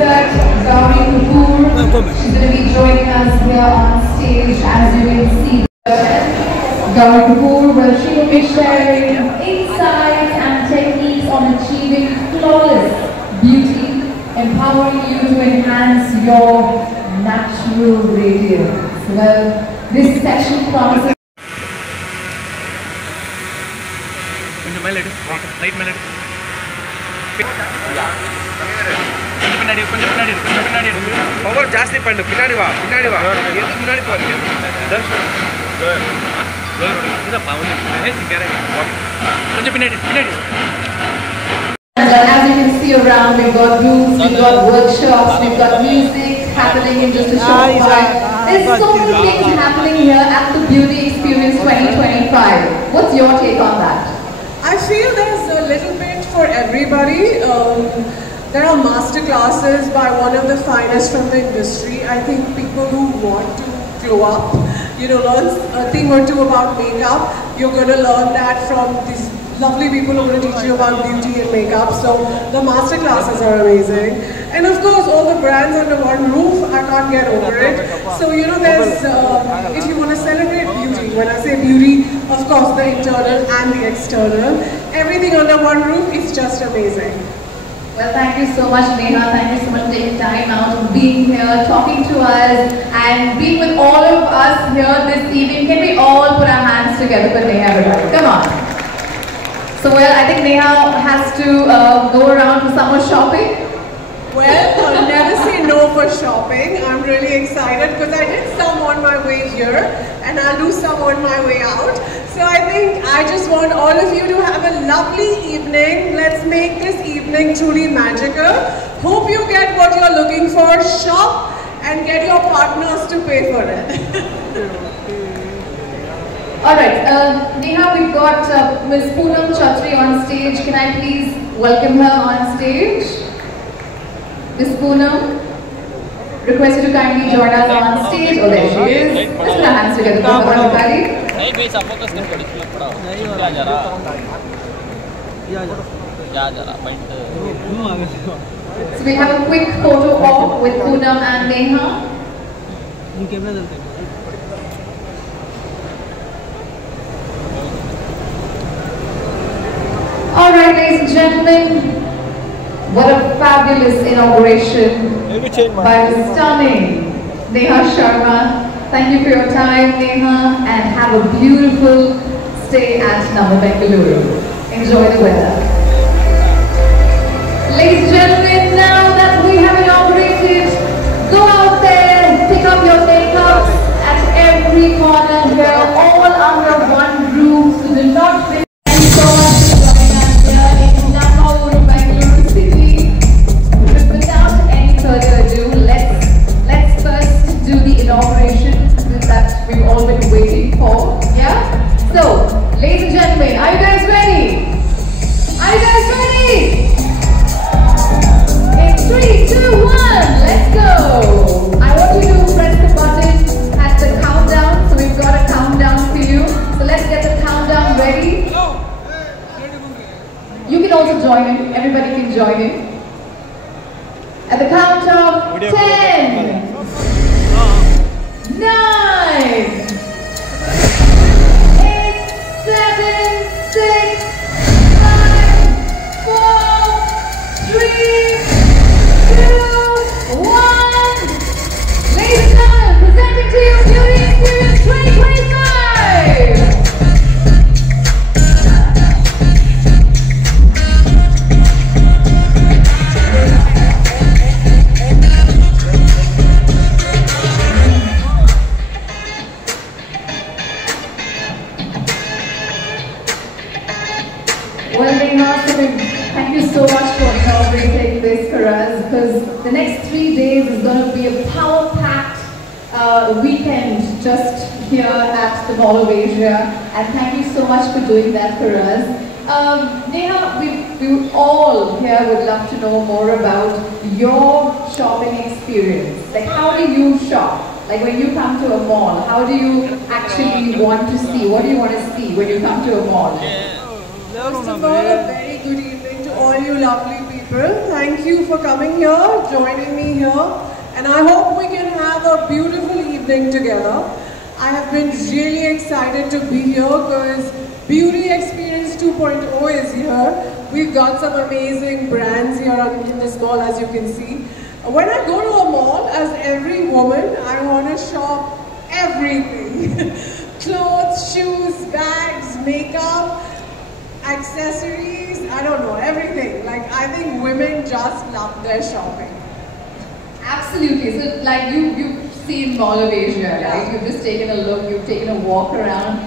expert, Gauri Kapoor. She's going to be joining us here on stage as you will see. Gauri Kapoor, where she will be sharing insights and techniques on achieving flawless beauty, empowering you to enhance your natural radiance. Well, this session promises. Power ಜಾಸ್ತಿ ಪಂಡು ಪಿನ್ನಾಡಿ ವಾ ಎದು ಮುನ್ನಾಡಿ போறீங்க கொஞ்சம் பின்னாடி As you can see around, we've got booths, we've got workshops, we've got music happening in just a short while. There's so many things happening here at the Beauty Experience 2025. What's your take on that? I feel there's a little bit for everybody. There are master classes by one of the finest from the industry. I think people who want to glow up, learn a thing or two about makeup, you're going to learn that from these lovely people who are going to teach you about beauty and makeup. So the master classes are amazing. And of course, all the brands under one roof, I can't get over it. So, there's, if you want to celebrate beauty, when I say beauty, of course, the internal and the external, everything under one roof is just amazing. Well, thank you so much, Neha. Thank you so much for taking time out and being here, talking to us, and being with all of us here this evening. Can we all put our hands together for Neha, everybody? Come on. So, well, I think Neha has to go around for summer shopping. Well, I'll never say no for shopping. I'm really excited because I did some on my way here and I'll do some on my way out. So I think I just want all of you to have a lovely evening. Let's make this evening truly magical. Hope you get what you're looking for. Shop and get your partners to pay for it. Alright, Neha, we've got Ms. Poonam Chatri on stage. Can I please welcome her on stage? Ms. Poonam, request you to kindly join us on stage. Oh, there she is. Let's put our hands together for her, everybody. So we have a quick photo op with Poonam and Neha. Alright, ladies and gentlemen, what a fabulous inauguration by the stunning Neha Sharma. Thank you for your time, Neha, and have a beautiful stay at Nama Bengaluru. Enjoy the weather. Ladies and gentlemen, now that we have inaugurated, go out there, pick up your makeups at every corner here, all under one roof, so do not miss. Thank you so much for joining us here in Nama Bengaluru City. But without any further ado, let's first do the inauguration that we've all been waiting for. Yeah? So, ladies and gentlemen, are you guys ready? Are you guys ready? In 3, 2, 1, let's go! I want you to press the button at the countdown. So we've got a countdown for you. So let's get the countdown ready. You can also join in. Everybody can join in. At the count of 10, 9, 8, 7, 6, 5, 4, 3, 2, 1. Ladies and gentlemen, presenting to you Beauty Experience 2025. Well, Neha, thank you so much for inaugurating this for us, because the next 3 days is going to be a power-packed weekend just here at the Mall of Asia, and thank you so much for doing that for us. Neha, we all here would love to know more about your shopping experience. Like, how do you shop? Like, when you come to a mall, how do you actually want to see? What do you want to see when you come to a mall? First of all, a very good evening to all you lovely people people. Thank you for coming here, joining me here, and I hope we can have a beautiful evening together. I have been really excited to be here because Beauty Experience 2.0 is here. We've got some amazing brands here in this mall, as you can see. When I go to a mall, as every woman, I want to shop everything. Clothes, shoes, bags, makeup, accessories, I don't know, everything. Like, I think women just love their shopping. Absolutely. So, like, you've seen Mall of Asia, right? Yeah. You've just taken a look, you've taken a walk around.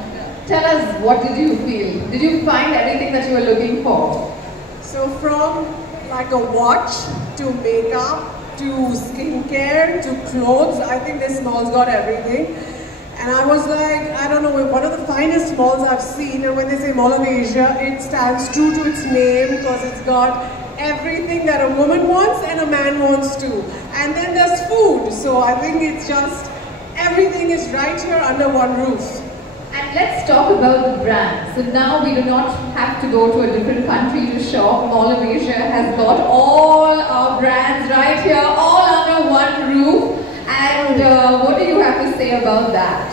Tell us, what did you feel? Did you find everything that you were looking for? So from like a watch to makeup to skincare to clothes, I think this mall's got everything. And I was like, I don't know, one of the finest malls I've seen, and when they say Mall of Asia, it stands true to its name because it's got everything that a woman wants and a man wants too. And then there's food, so I think it's just, everything is right here under one roof. And let's talk about the brands. So now we do not have to go to a different country to shop. Mall of Asia has got all our brands right here, all under one roof. And what do you have to say about that?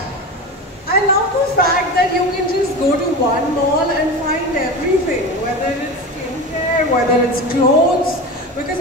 I love the fact that you can just go to one mall and find everything, whether it's skincare, whether it's clothes, because